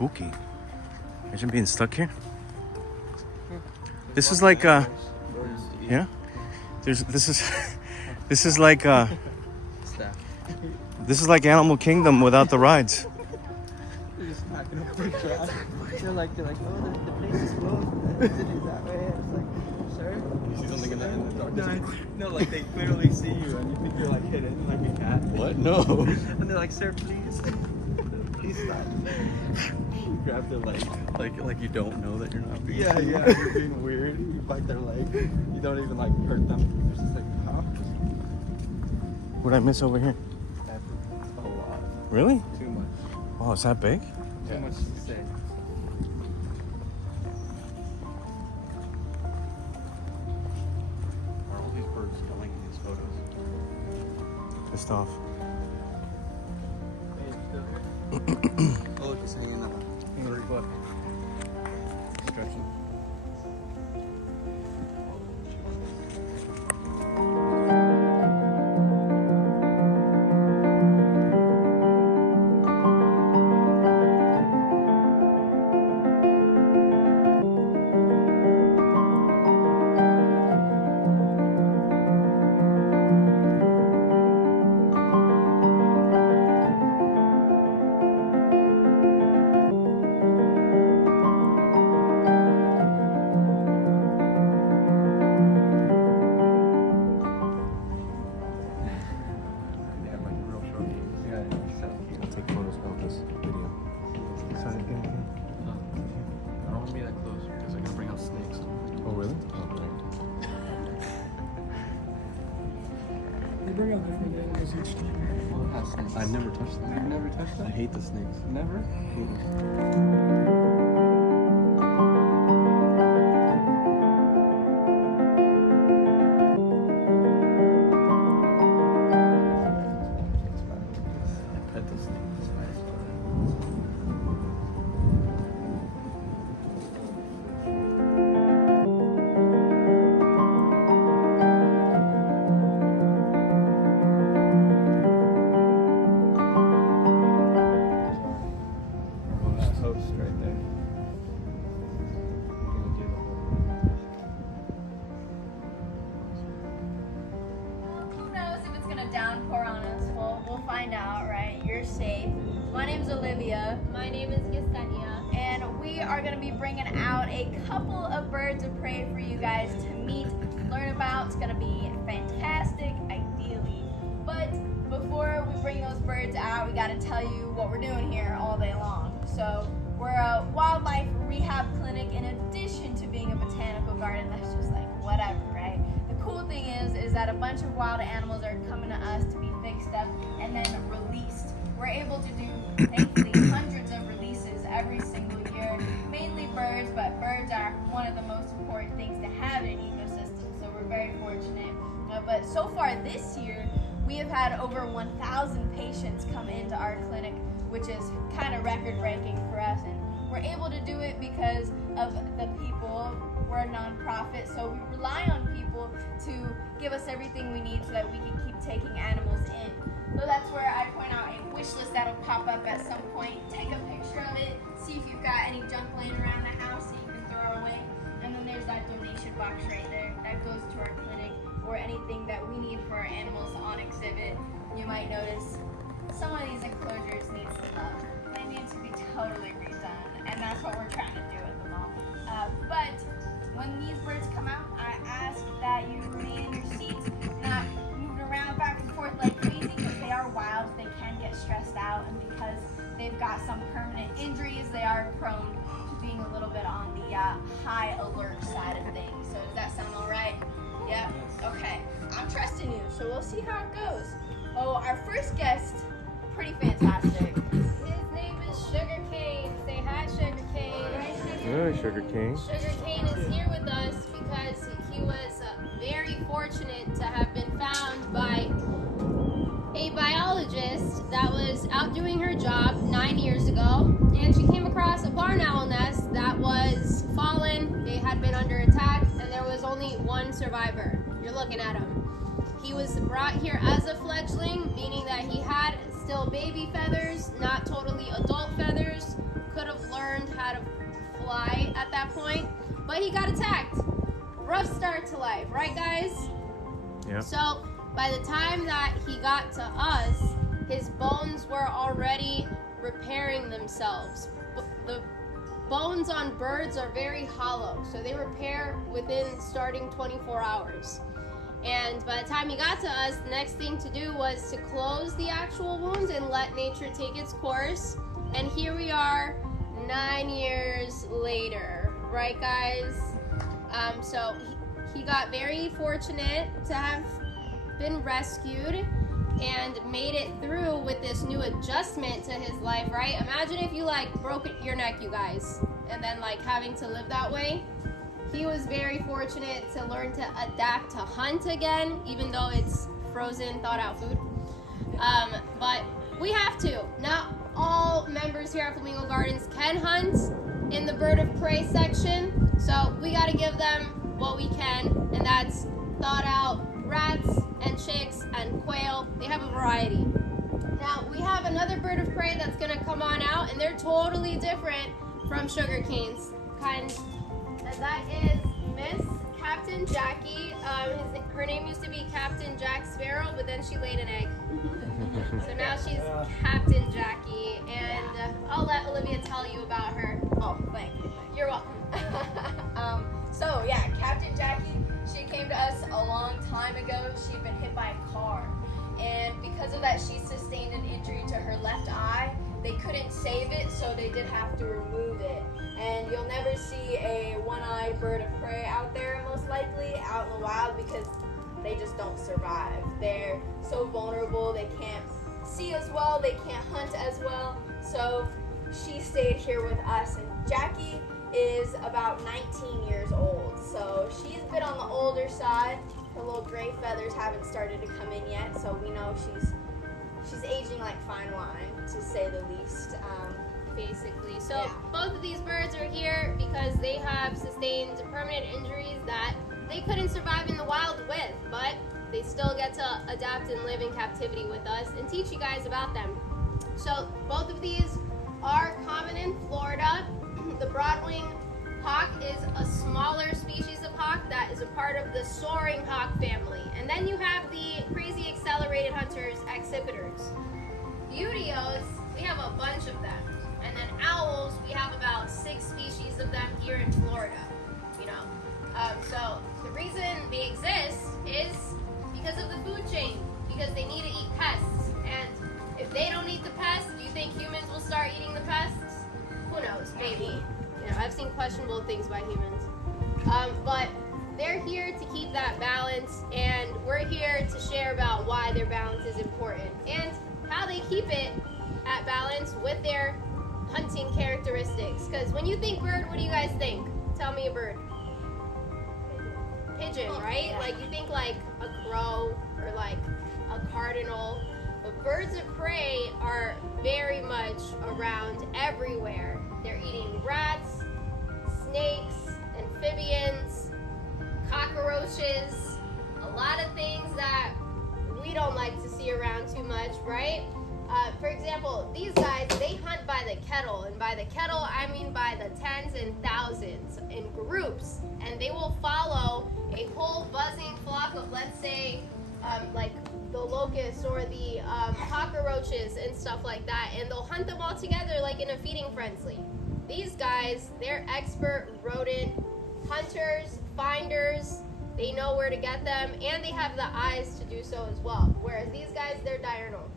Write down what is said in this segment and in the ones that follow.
spooky. Imagine being stuck here. This is like yeah. This is like this is like Animal Kingdom without the rides. They're just smacking up their trash. They're like, oh, the place is closed. Is it that way? It's like, sir? You see something in the dark? No, like they clearly see you and you think you're like hidden like a cat. What? No. And they're like, sir, please. Please stop. You grab their leg, like you don't know that you're not being. Yeah, you're being weird. You bite their leg. You don't even like hurt them. You're just like, huh? What'd I miss over here? That's a lot. Really? Too much. Oh, is that big? Too much to say. Are all these birds going in these photos? Pissed off. Hey, still here? Oh, look, it's hanging up. 30 foot. Stretching. I never touched them. You've never touched I them? hate the snakes. Never? I hate them. I pet the snakes. Host right there. Who knows if it's gonna downpour on us? We'll find out, right? You're safe. My name's Olivia. My name is Yesenia. And we are gonna be bringing out a couple of birds of prey for you guys to meet, learn about. It's gonna be fantastic, ideally. But before we bring those birds out, we gotta tell you what we're doing here all day long. So we're a wildlife rehab clinic in addition to being a botanical garden. That's just like whatever, right? The cool thing is that a bunch of wild animals are coming to us to be fixed up and then released. We're able to do, thankfully, hundreds of releases every single year, mainly birds, but birds are one of the most important things to have in an ecosystem, so we're very fortunate. But so far this year, we have had over 1,000 patients come into our clinic, which is kind of record-breaking for us, and we're able to do it because of the people. We're a nonprofit, so we rely on people to give us everything we need so that we can keep taking animals in. So that's where I point out a wish list that'll pop up at some point. Take a picture of it, see if you've got any junk laying around the house that you can throw away, and then there's that donation box right there that goes to our clinic, or anything that we need for our animals on exhibit. You might notice some of these enclosures need some love. They need to be totally redone, and that's what we're trying to do at the moment. But when these birds come out, I ask that you remain in your seats, not moving around back and forth like crazy, because they are wild. They can get stressed out, and because they've got some permanent injuries, they are prone to being a little bit on the high alert side of things. So does that sound all right? Yep. Okay. I'm trusting you, so we'll see how it goes. Oh, our first guest, pretty fantastic. His name is Sugar Cane. Say hi, Sugar Cane. Hey, Sugar King. Sugar Cane is here with us because he was very fortunate to have been found by a biologist that was out doing her job 9 years ago, and she came across a barn owl nest that was fallen. They had been under attack, and there was only one survivor. You're looking at him. He was brought here as a fledgling, meaning that he had still baby feathers, not totally adult feathers, could have learned how to fly at that point, but he got attacked. Rough start to life, right, guys? Yeah. So by the time that he got to us, his bones were already repairing themselves. The bones on birds are very hollow, so they repair within starting 24 hours. And by the time he got to us, the next thing to do was to close the actual wounds and let nature take its course. And here we are 9 years later, right, guys? So he got very fortunate to have been rescued and made it through with this new adjustment to his life, right? Imagine if you like broke your neck, you guys, and then like having to live that way. He was very fortunate to learn to adapt to hunt again, even though it's frozen, thawed out food. But we have to. Not all members here at Flamingo Gardens can hunt in the bird of prey section, so we got to give them what we can, and that's thawed out rats and chicks and quail. They have a variety. Now we have another bird of prey that's gonna come on out, and they're totally different from sugar canes, and that is Miss Captain Jackie. Her name used to be Captain Jack Sparrow, but then she laid an egg. So now she's Captain Jackie, and I'll let Olivia tell you about her. Oh, thank you. You're welcome. So yeah, Captain Jackie, she came to us a long time ago. She'd been hit by a car, and because of that, she sustained an injury to her left eye. They couldn't save it, so they did have to remove it. And you'll never see a one-eyed bird of prey out there, most likely, out in the wild, because they just don't survive. They're so vulnerable, they can't see as well, they can't hunt as well. So she stayed here with us, and Jackie is about 19 years old. So she's a bit on the older side. Her little gray feathers haven't started to come in yet, so we know she's aging like fine wine, to say the least. Basically. So Yeah. both of these birds are here because they have sustained permanent injuries that they couldn't survive in the wild with, but they still get to adapt and live in captivity with us and teach you guys about them. So both of these are common in Florida. The broadwing hawk is a smaller species of hawk that is a part of the soaring hawk family. And then you have the crazy accelerated hunters, accipiters. Butios, we have a bunch of them. And then owls, we have about 6 species of them here in Florida. So the reason they exist is because of the food chain, because they need to eat pests. And if they don't eat the pests, do you think humans will start eating the pests? Who knows? Maybe. I've seen questionable things by humans. But they're here to keep that balance, and we're here to share about why their balance is important and how they keep it at balance with their hunting characteristics. Because when you think bird, what do you guys think? Tell me a bird. Pigeon, right? Yeah. Like you think like a crow or like a cardinal. But birds of prey are very much around everywhere. They're eating rats, snakes, amphibians, cockroaches, a lot of things that we don't like to see around too much, right? For example, these guys, they hunt by the kettle, and by the kettle, I mean by the tens and thousands in groups, and they will follow a whole buzzing flock of, let's say, like the locusts or the cockroaches and stuff like that, and they'll hunt them all together like in a feeding frenzy. These guys, they're expert rodent hunters, finders. They know where to get them, and they have the eyes to do so as well. Whereas these guys, they're diurnal.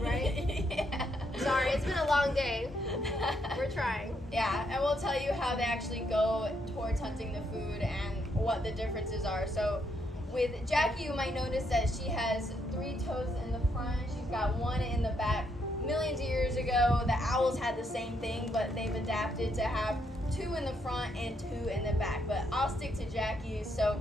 Right? Yeah. Sorry, it's been a long day. We're trying. Yeah, and we'll tell you how they actually go towards hunting the food and what the differences are. So with Jackie, you might notice that she has 3 toes in the front. She's got 1 in the back. Millions of years ago, the owls had the same thing, but they've adapted to have 2 in the front and 2 in the back. But I'll stick to Jackie's. So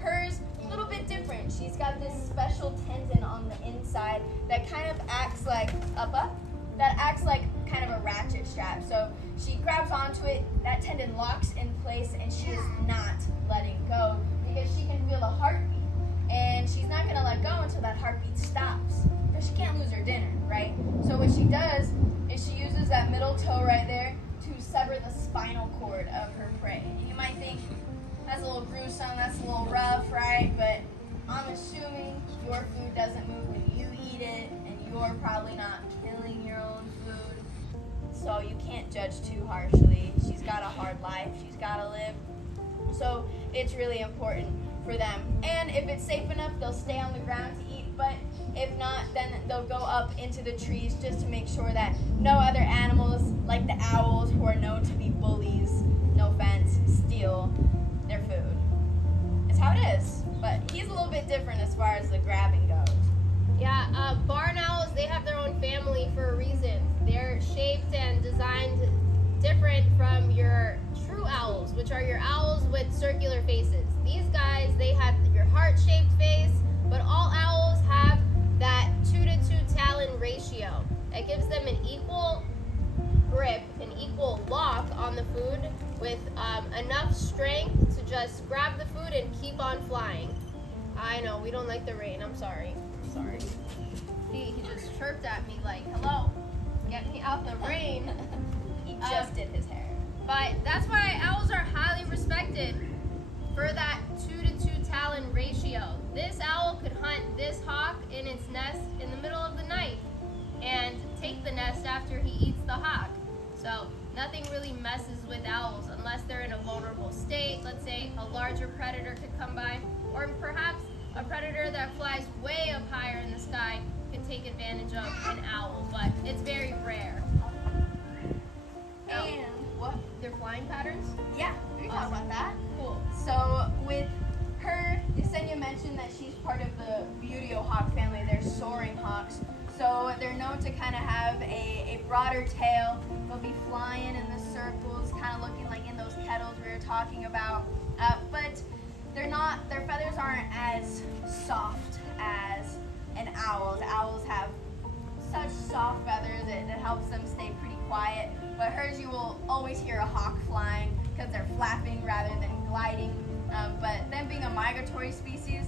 hers, a little bit different. She's got this special tendon on the inside that kind of acts like that acts like kind of a ratchet strap. So she grabs onto it, that tendon locks in place, and she is not letting go because she can feel the heartbeat. And she's not gonna let go until that heartbeat stops, because she can't lose her dinner, right? So what she does is she spinal cord of her prey. You might think that's a little gruesome, that's a little rough, right? But I'm assuming your food doesn't move when you eat it, and you're probably not killing your own food. So you can't judge too harshly. She's got a hard life, she's gotta live. So it's really important for them. And if it's safe enough, they'll stay on the ground to eat, but if not, then they'll go up into the trees just to make sure that no other animals, like the owls, who are known to be bullies, no offense, steal their food. It's how it is, but he's a little bit different as far as the grabbing goes. Yeah, barn owls, they have their own family for a reason. They're shaped and designed different from your true owls, which are your owls with circular faces. These guys, they have your heart-shaped face, but all owls have that 2-to-2 talon ratio. It gives them an equal grip, an equal lock on the food with enough strength to just grab the food and keep on flying. I know, we don't like the rain. I'm sorry. He just chirped at me like, hello, get me out the rain. He just did his hair. But that's why owls are highly respected for that 2-to-2 talon ratio. This owl could hunt this hawk in its nest in the middle of the night and take the nest after he eats the hawk. So nothing really messes with owls unless they're in a vulnerable state. Let's say a larger predator could come by, or perhaps a predator that flies way up higher in the sky could take advantage of an owl, but it's very rare. And What? Their flying patterns? yeah, we can talk about that. Cool. So with her, Yesenia mentioned that she's part of the Buteo hawk family. They're soaring hawks. So they're known to kind of have a broader tail. They'll be flying in the circles, kind of looking like in those kettles we were talking about. But their feathers aren't as soft as an owl's. Owls have such soft feathers that helps them stay pretty quiet. But hers, you will always hear a hawk flying because they're flapping rather than gliding. But them being a migratory species,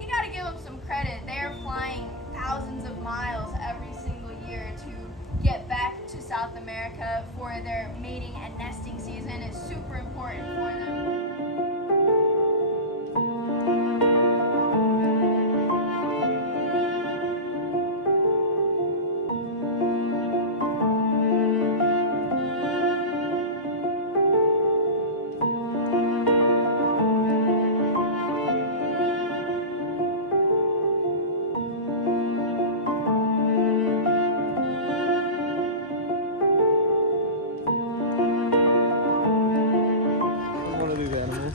you got to give them some credit. They're flying thousands of miles every single year to get back to South America for their mating and nesting season. It's super important for them. One of these animals.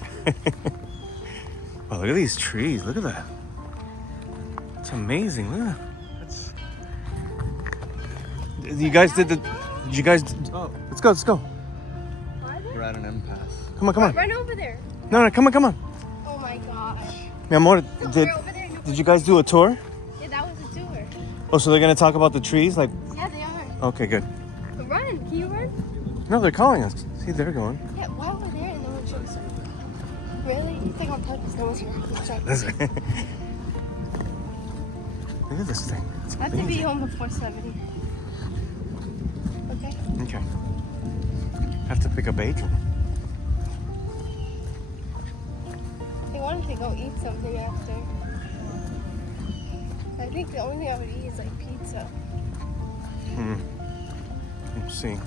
Oh, look at these trees. Look at that. It's amazing. Look at that. You guys did the. Did you guys? Oh, Let's go. Let's go. We're at an impasse. Come on. Run over there. No, come on. Oh my gosh. Mi amor, No, did we're over there. No, you guys do a tour? yeah, that was a tour. Oh, so they're gonna talk about the trees? Like, Yeah, they are. okay, good. Run. Can you run? No, they're calling us. See, they're going. Yeah, why over there and no one shows up? Really? You think on purpose no one's here? Check. That's right. Look at this thing. It's I have to be amazing. home before 70. Okay? Okay. Have to pick up bacon. They wanted to go eat something after. I think the only thing I would eat is like pizza. Let's see.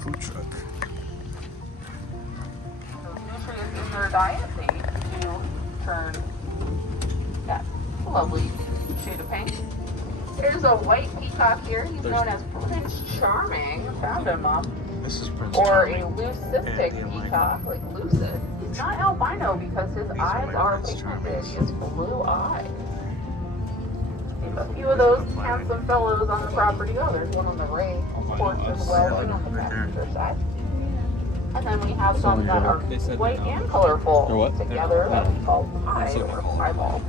Food truck. Nutrients in their diet, they do turn that lovely shade of pink. There's a white peacock here. He's known as Prince Charming. Found him up. This is Prince Or a Charming. leucistic Yeah, yeah, peacock, like lucid. He's not albino because his eyes white are Prince pigmented. Charmings. He has blue eyes. There's a few of those handsome fellows on the property. Oh, there's one on the right porch as well, and on the passenger side. And then we have some that are They said white no. and colorful They're what? together that we call pie That's what we or call it. pieball.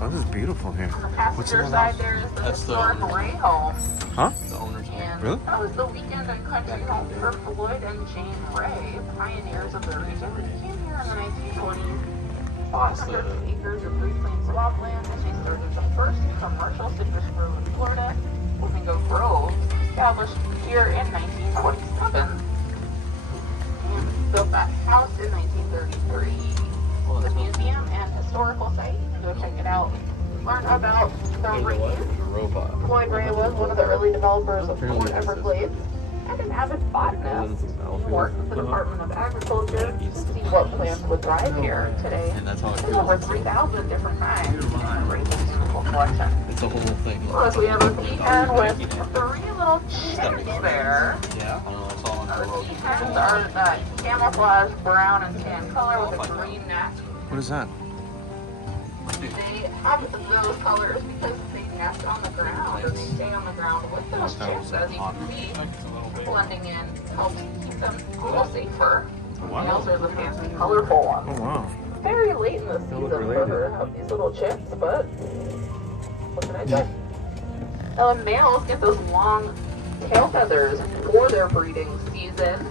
Oh, this is beautiful here. On the What's in passenger that side, house? there is the That's the historic owner. Ray home. Huh? The owner's home. And Really? that was the weekend and country home for Floyd and Jane Ray, pioneers of the region. They came here in the 1920s bought hundreds of acres of Great Plains swampland and they started the first commercial citrus grove in Florida, Flamingo Grove, established here in 1927. And built that house in 1933. The museum and historical site. Go check it out. Learn about the rain. Floyd Ray was one of the early developers of Fort Everglades and an avid botanist. He worked with the Department of Agriculture to see what plants would thrive here today. And that's how it There's over goes. 3,000 different kinds. Rachel's school collection. It's a whole thing. Plus, we have a pecan with 3 little chicks there. Yeah. It's all on the The road. pecans are that camouflage brown and tan color with a green neck. What is that? They have those colors because they nest on the ground, or they stay on the ground with those chicks. As you can see, blending in helps keep them a little safer. Males are the fancy, colorful ones. Oh wow. Very late in the season for her to have these little chicks, but what can I say? Males get those long tail feathers for their breeding season,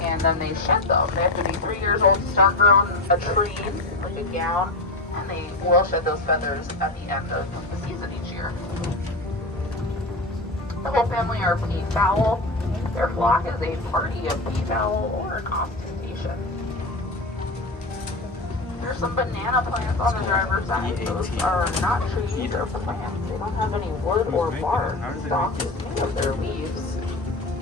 and then they shed them. They have to be 3 years old to start growing a train, like a gown, and they will shed those feathers at the end of the season each year. The whole family are peafowl. Their flock is a party of peafowl or an ostentation. There's some banana plants on the driver's side. Those are not trees or plants. They don't have any wood or bark. The stalk is made of their leaves.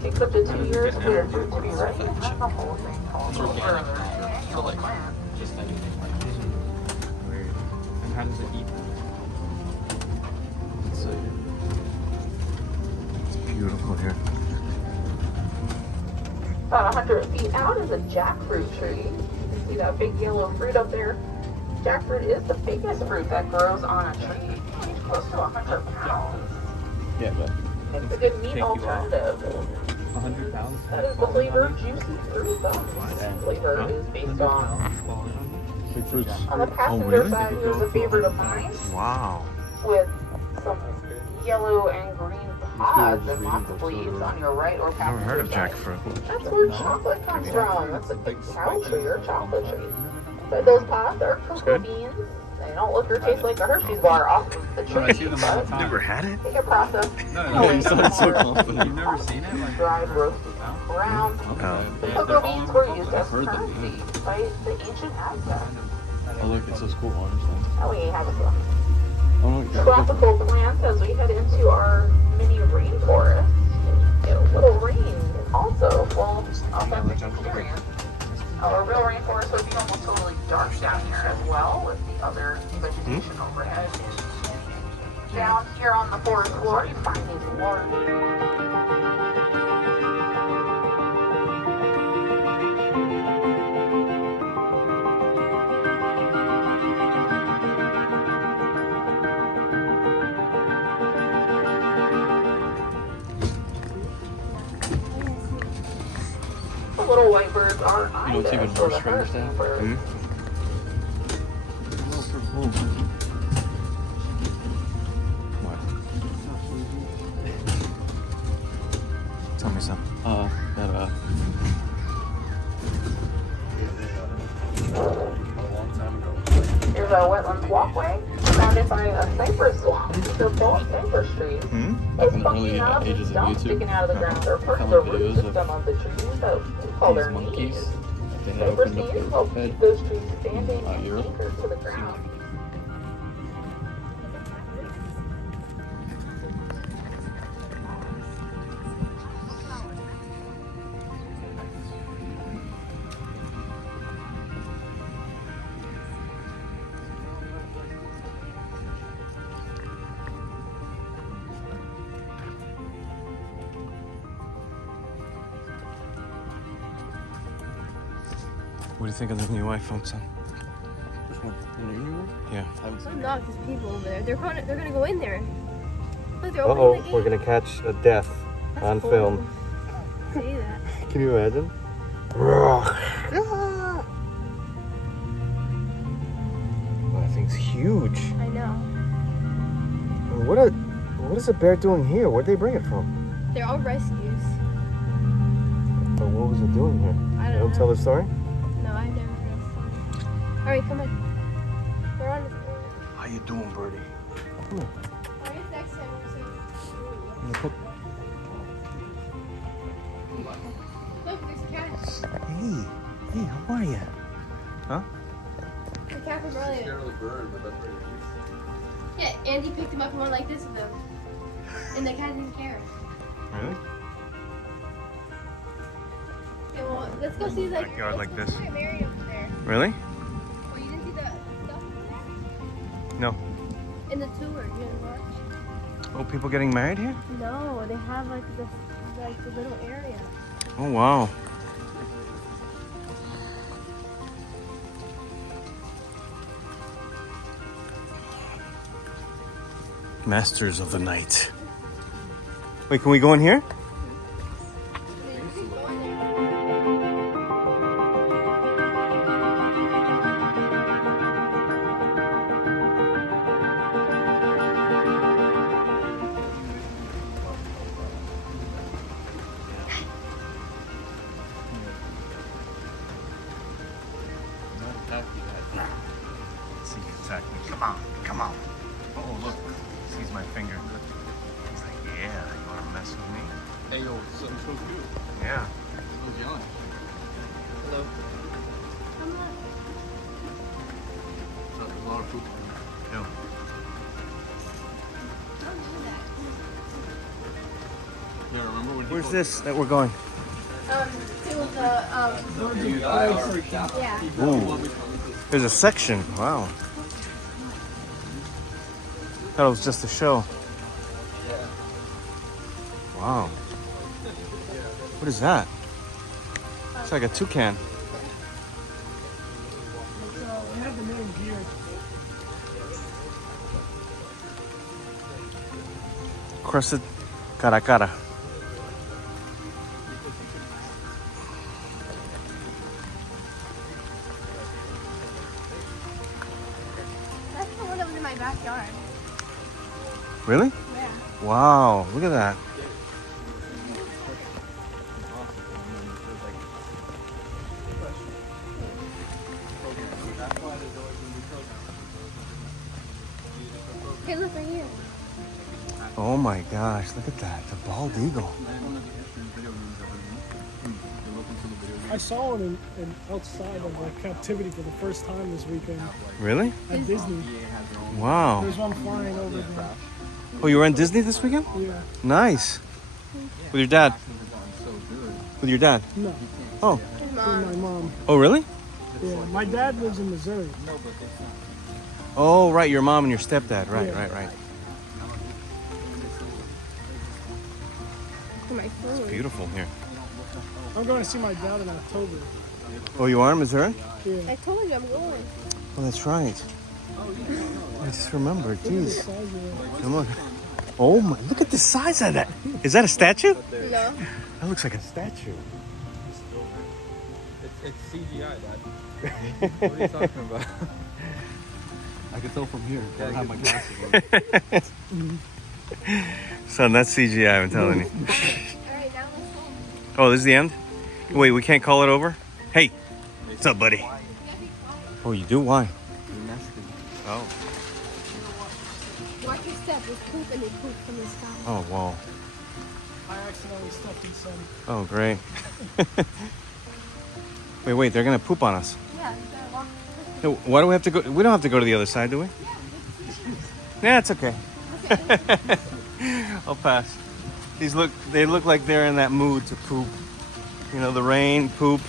Takes up to 2 years for their fruit to be ready, and then the whole thing falls over. They're an annual plant. Just anything like this. Weird. And how does it eat? So, It's beautiful here. About 100 feet out is a jackfruit tree. You can see that big yellow fruit up there. Jackfruit is the biggest fruit that grows on a tree. It weighs close to 100 pounds. Yeah, but It's a good meat Take you off. alternative. 100 pounds? That is the flavor juicy fruit. That flavor is based on. Big fruits. On the passenger really? side, here's a favorite of mine Wow. with some yellow and green pods and lots of leaves on your right or Never passenger heard of side. jackfruit. That's where chocolate comes from. That's a big cow tree or chocolate tree. But those pods are cocoa good. beans. They don't look or taste like a Hershey's bar off of the Oh, I see tree, them all the but time. Never had it? they get processed. No, away you from sound so more confident. You've never seen it? Like, dried, roasted, ground. Oh. The cocoa beans were used as heard them. currency by the ancient Aztecs. oh look, it's those cool orange things. Now we have some Oh look, tropical plants as we head into our mini rainforest. Get a little rain also full authentic experience. Our real rainforest would be almost totally dark down here as well with the other vegetation overhead. Down here on the forest floor you find these large the little white birds are You know what's even either, so worse the for understand? hummingbirds. What? Tell me something. That Here's a wetlands walkway surrounded by a cypress swamp. They're both cypress trees. Hmm? It's Haven't funky really, enough, ages of stumps YouTube. sticking out of the ground. They're part of Found the root videos of system of the trees that we call these their monkeys. knees. They had Cypress opened up knees their help head. keep those trees standing and Europe. anchored to the ground. What do you think of the new iPhone, son? Which one? The new one? Yeah. I haven't seen it. Not just people over there. They're gonna go in there. Look, they're Uh opening oh, the gate. we're gonna catch a death That's on cool. film. See that? Can you imagine? That thing's huge. I know. What is a bear doing here? Where'd they bring it from? They're all rescues. But what was it doing here? I They don't don't tell know. the story? No, I've never heard of story. All right, come on. They're on his How you doing, birdie? Why is next time Look at- Look, there's a cat. Hey, how are you? Huh? The cat from earlier. Scared of the bird, but that's what it Yeah, Andy picked him up and went like this with him. And the cat didn't care. Really? Okay, well, let's go see like. Backyard like this. Look at Mary over there. Really? Oh, you didn't see the stuff over there? No. In the tour, you didn't watch? Oh, people getting married here? No, they have like this, like the little area. Oh, wow. Masters of the night. Wait, can we go in here? Let's see exactly. Come on, come on. Oh, look. Sees my finger. He's like, yeah, you want to mess with me? Hey, yo, something so cute. Yeah. So young. Hello. Come on. So there's a lot of poop. Yeah. Don't do that. Yeah, remember when he Where's this that we're going? To the yeah. Ooh. There's a section. Wow. Thought it was just a show. Wow. What is that? It's like a toucan. We have the name here. Crested caracara. That's the one that was in my backyard. Really? Yeah. Wow. Look at that. Okay, look right here. Oh my gosh. Look at that. The bald eagle. I saw one in outside of captivity for the first time this weekend Really? at Disney. Wow. There's one flying over there. Oh, you were in Disney this weekend? Yeah. Nice. With your dad? With your dad? No. Oh. With my mom. Oh, really? Yeah. My dad lives in Missouri. Oh, right. Your mom and your stepdad. Right, Yeah. right. For my food. Beautiful here. I'm going to see my dad in October. Oh, you are in Missouri? Yeah. I told you I'm going. Oh, that's right. I just remembered. Look at the Jeez. size of it. Come on. Oh my! Look at the size of that. Is that a statue? No. That looks like a statue. It's CGI, Dad. What are you talking about? I can tell from here. I don't have my glasses on. Son, that's CGI. I'm telling you. All right, now let's go. Oh, this is the end. Wait, we can't call it over. Hey, what's up, buddy? Oh, you do? Why? Oh. Watch your step. There's poop and they poop from the sky. Oh, wow. I accidentally stepped in some. Oh, great. Wait, they're gonna poop on us. Yeah, you gotta walk. No, why do we have to go? We don't have to go to the other side, do we? Yeah, it's okay. I'll pass. They look like they're in that mood to poop. You know, the rain, poop.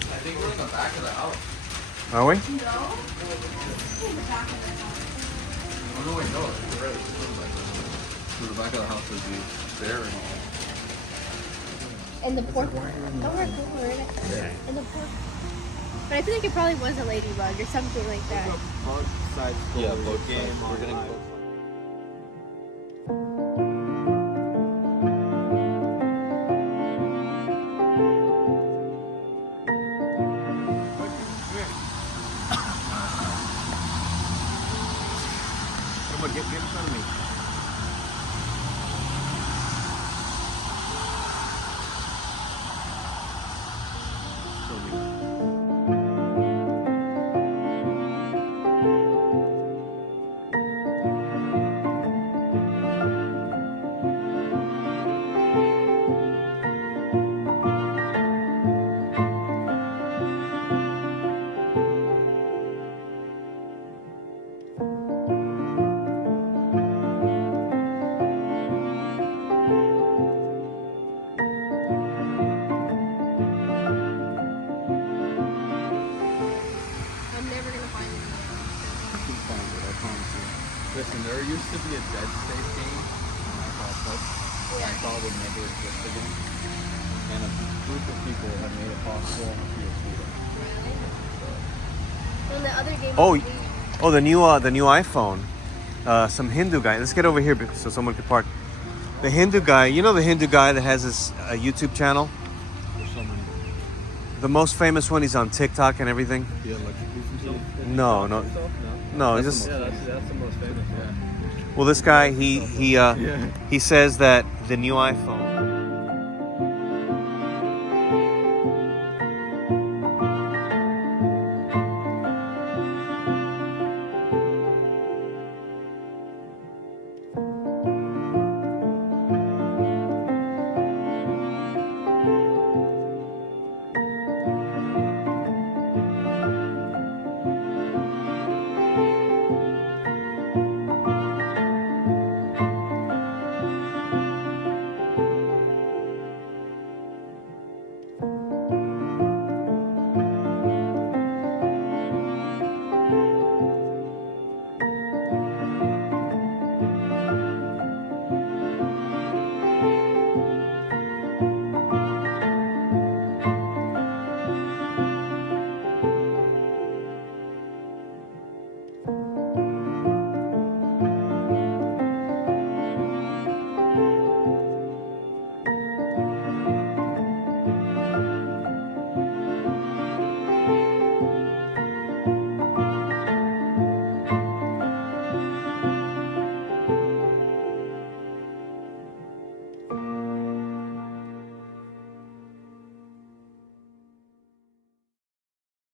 I think we're in the back of the house. Are we? Oh, no, wait, no. You're right. So the back of the house is the bear and all. And the pork. Don't worry, don't worry. And the pork. But I feel like it probably was a ladybug or something like that. Yeah, bug game. We're getting bug. Come on, get in front of me. Show me. yesterday, and a group of people have made it possible here in Sweden. And the other game. Oh, oh, the new iPhone. Some Hindu guy. Let's get over here so someone could park. The Hindu guy. You know the Hindu guy that has his YouTube channel. There's so many. The most famous one. He's on TikTok and everything. He electrocutes himself. No, no, Himself? no. That's Just the that's the most famous. Yeah. well, this guy he says that the new iPhone